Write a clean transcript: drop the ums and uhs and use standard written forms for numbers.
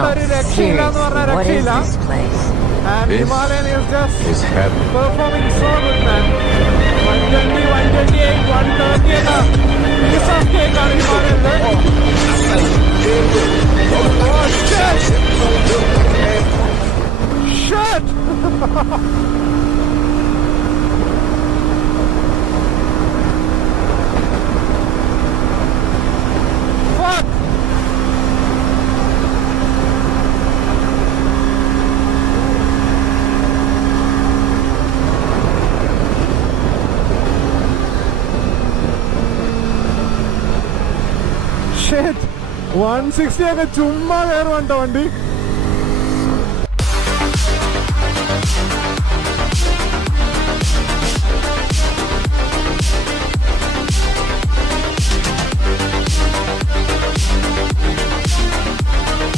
What is this place? And This Himalayan is just is heaven. performing so good, man. 120, 128, 130 and a piece of cake on Himalayan. Oh, shit! Shit! Fuck! Shit! 160 ഒക്കെ ചുമ്മാ കയറുവാണ്ടോ വണ്ടി.